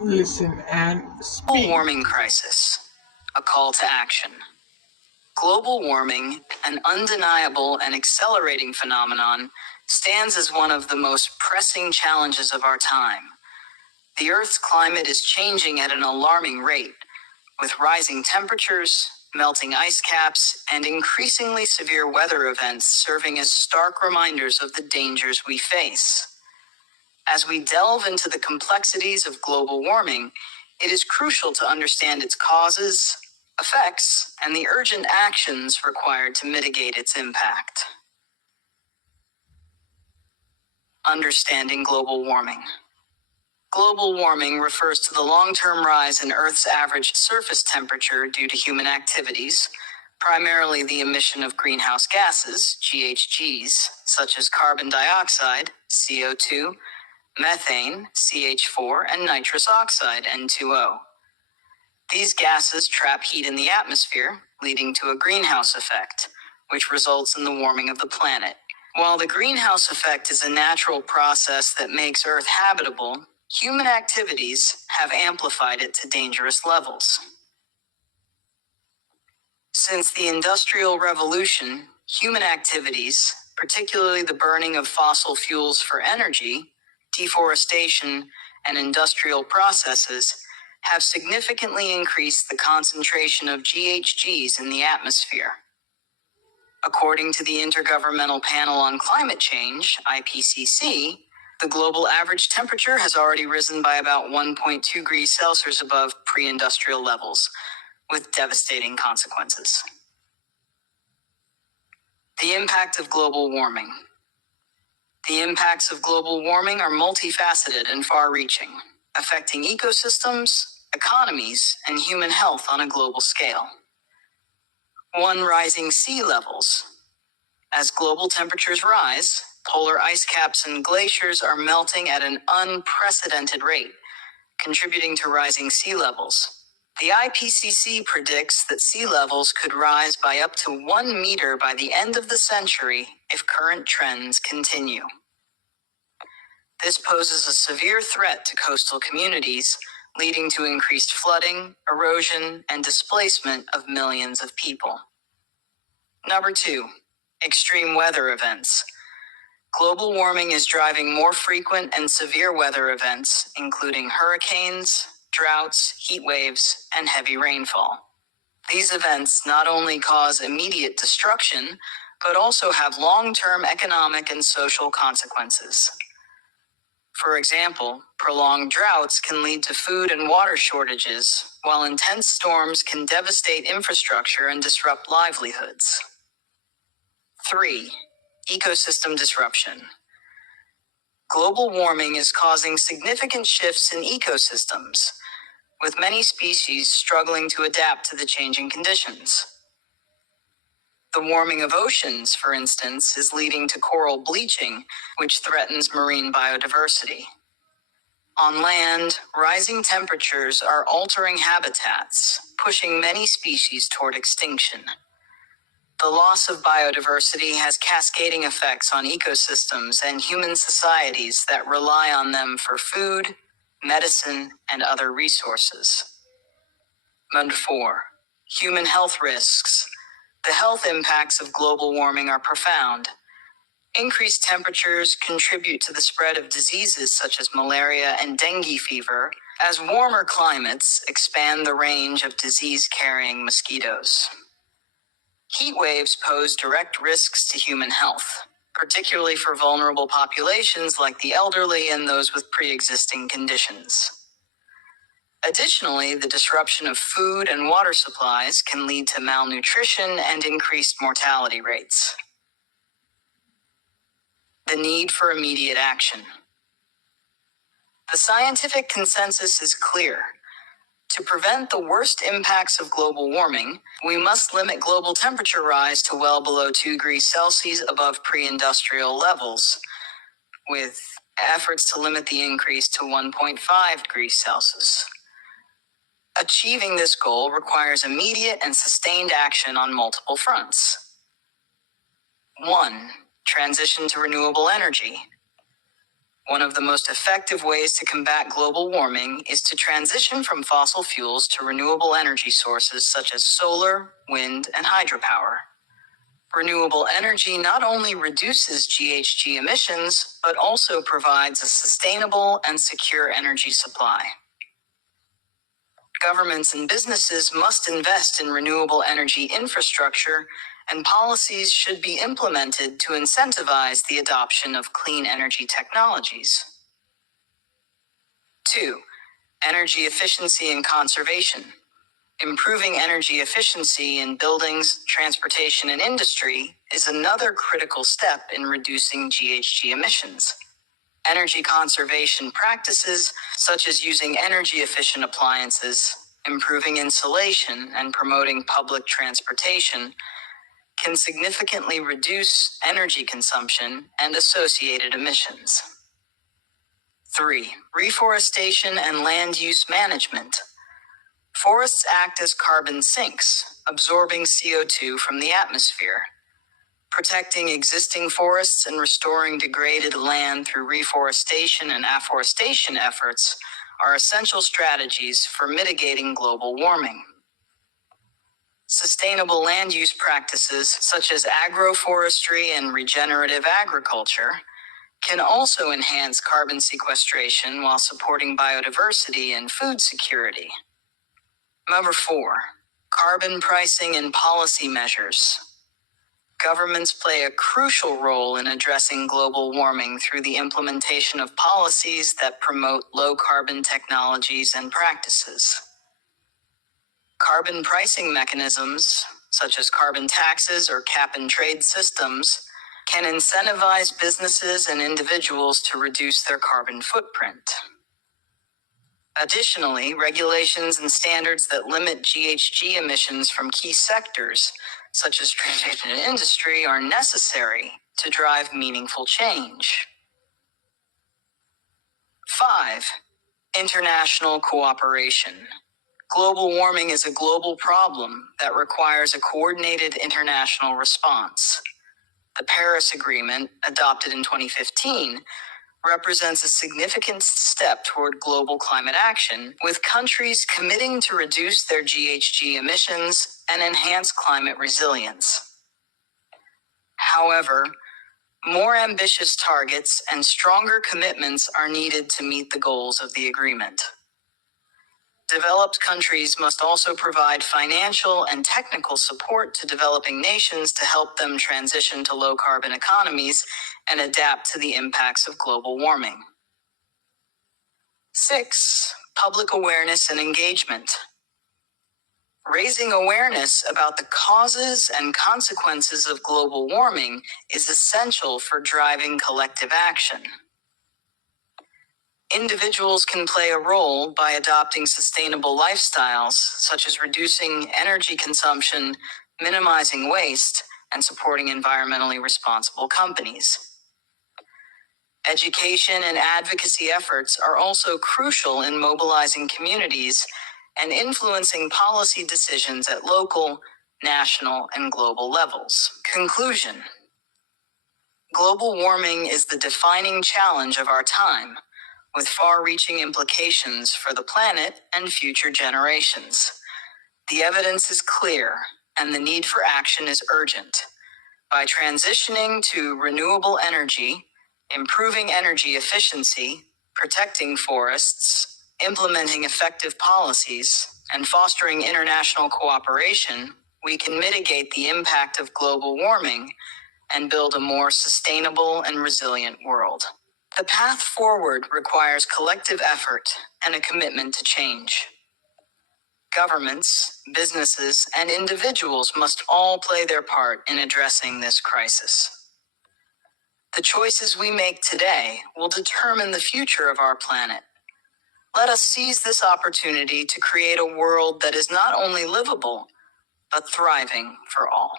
listen, and Global speak. warming crisis, a call to action. Global warming, an undeniable and accelerating phenomenon, stands as one of the most pressing challenges of our time. The Earth's climate is changing at an alarming rate, with rising temperatures, melting ice caps, and increasingly severe weather events serving as stark reminders of the dangers we face. As we delve into the complexities of global warming, it is crucial to understand its causes, effects, and the urgent actions required to mitigate its impact. Understanding global warming. Global warming refers to the long-term rise in Earth's average surface temperature due to human activities, primarily the emission of greenhouse gases, GHGs, such as carbon dioxide, CO2, methane, CH4, and nitrous oxide, N2O. These gases trap heat in the atmosphere, leading to a greenhouse effect, which results in the warming of the planet. While the greenhouse effect is a natural process that makes Earth habitable, human activities have amplified it to dangerous levels. Since the Industrial Revolution, human activities, particularly the burning of fossil fuels for energy, deforestation, and industrial processes, have significantly increased the concentration of GHGs in the atmosphere. According to the Intergovernmental Panel on Climate Change, IPCC, the global average temperature has already risen by about 1.2 degrees Celsius above pre-industrial levels, with devastating consequences. The impact of global warming. The impacts of global warming are multifaceted and far-reaching, affecting ecosystems, economies, and human health on a global scale. 1. Rising sea levels. As global temperatures rise, polar ice caps and glaciers are melting at an unprecedented rate, contributing to rising sea levels. The IPCC predicts that sea levels could rise by up to 1 meter by the end of the century if current trends continue. This poses a severe threat to coastal communities, leading to increased flooding, erosion, and displacement of millions of people. Number 2, extreme weather events. Global warming is driving more frequent and severe weather events, including hurricanes, droughts, heat waves, and heavy rainfall. These events not only cause immediate destruction, but also have long-term economic and social consequences. For example, prolonged droughts can lead to food and water shortages, while intense storms can devastate infrastructure and disrupt livelihoods. 3. Ecosystem disruption. Global warming is causing significant shifts in ecosystems, with many species struggling to adapt to the changing conditions. The warming of oceans, for instance, is leading to coral bleaching, which threatens marine biodiversity. On land, rising temperatures are altering habitats, pushing many species toward extinction. The loss of biodiversity has cascading effects on ecosystems and human societies that rely on them for food, medicine, and other resources. Number 4, human health risks. The health impacts of global warming are profound. Increased temperatures contribute to the spread of diseases such as malaria and dengue fever, as warmer climates expand the range of disease-carrying mosquitoes. Heat waves pose direct risks to human health, particularly for vulnerable populations like the elderly and those with pre-existing conditions. Additionally, the disruption of food and water supplies can lead to malnutrition and increased mortality rates. The need for immediate action. The scientific consensus is clear. To prevent the worst impacts of global warming, we must limit global temperature rise to well below 2 degrees Celsius above pre-industrial levels, with efforts to limit the increase to 1.5 degrees Celsius. Achieving this goal requires immediate and sustained action on multiple fronts. 1. Transition to renewable energy. One of the most effective ways to combat global warming is to transition from fossil fuels to renewable energy sources such as solar, wind, and hydropower. Renewable energy not only reduces GHG emissions, but also provides a sustainable and secure energy supply. Governments and businesses must invest in renewable energy infrastructure, and policies should be implemented to incentivize the adoption of clean energy technologies. 2. Energy efficiency and conservation. Improving energy efficiency in buildings, transportation, and industry is another critical step in reducing GHG emissions. Energy conservation practices, such as using energy-efficient appliances, improving insulation, and promoting public transportation, can significantly reduce energy consumption and associated emissions. 3. Reforestation and land use management. Forests act as carbon sinks, absorbing CO2 from the atmosphere. Protecting existing forests and restoring degraded land through reforestation and afforestation efforts are essential strategies for mitigating global warming. Sustainable land use practices such as agroforestry and regenerative agriculture can also enhance carbon sequestration while supporting biodiversity and food security. Number 4, carbon pricing and policy measures. Governments play a crucial role in addressing global warming through the implementation of policies that promote low-carbon technologies and practices. Carbon pricing mechanisms, such as carbon taxes or cap-and-trade systems, can incentivize businesses and individuals to reduce their carbon footprint. Additionally, regulations and standards that limit GHG emissions from key sectors, such as transportation and industry, are necessary to drive meaningful change. 5. International cooperation. Global warming is a global problem that requires a coordinated international response. The Paris Agreement, adopted in 2015, represents a significant step toward global climate action, with countries committing to reduce their GHG emissions and enhance climate resilience. However, more ambitious targets and stronger commitments are needed to meet the goals of the agreement. Developed countries must also provide financial and technical support to developing nations to help them transition to low-carbon economies and adapt to the impacts of global warming. 6. Public awareness and engagement. Raising awareness about the causes and consequences of global warming is essential for driving collective action. Individuals can play a role by adopting sustainable lifestyles, such as reducing energy consumption, minimizing waste, and supporting environmentally responsible companies. Education and advocacy efforts are also crucial in mobilizing communities and influencing policy decisions at local, national, and global levels. Conclusion: global warming is the defining challenge of our time, with far-reaching implications for the planet and future generations. The evidence is clear, and the need for action is urgent. By transitioning to renewable energy, improving energy efficiency, protecting forests, implementing effective policies, and fostering international cooperation, we can mitigate the impact of global warming and build a more sustainable and resilient world. The path forward requires collective effort and a commitment to change. Governments, businesses, and individuals must all play their part in addressing this crisis. The choices we make today will determine the future of our planet. Let us seize this opportunity to create a world that is not only livable, but thriving for all.